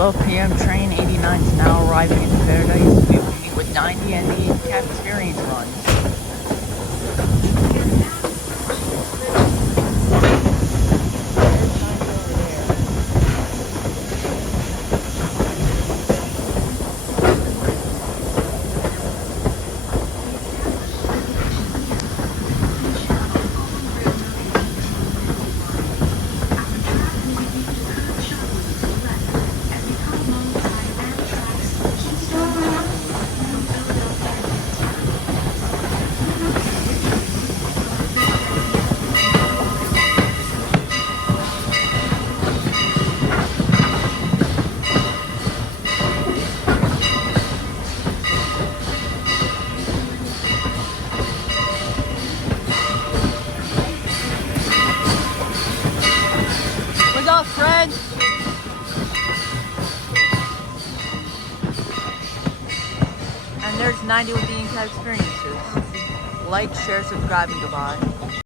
12 p.m. train 89 is now arriving in Paradise. We will meet with 90 and the in-cab experience runs. What's up, Fred? And there's 90 with the in-cab experiences. Like, share, subscribe, and goodbye.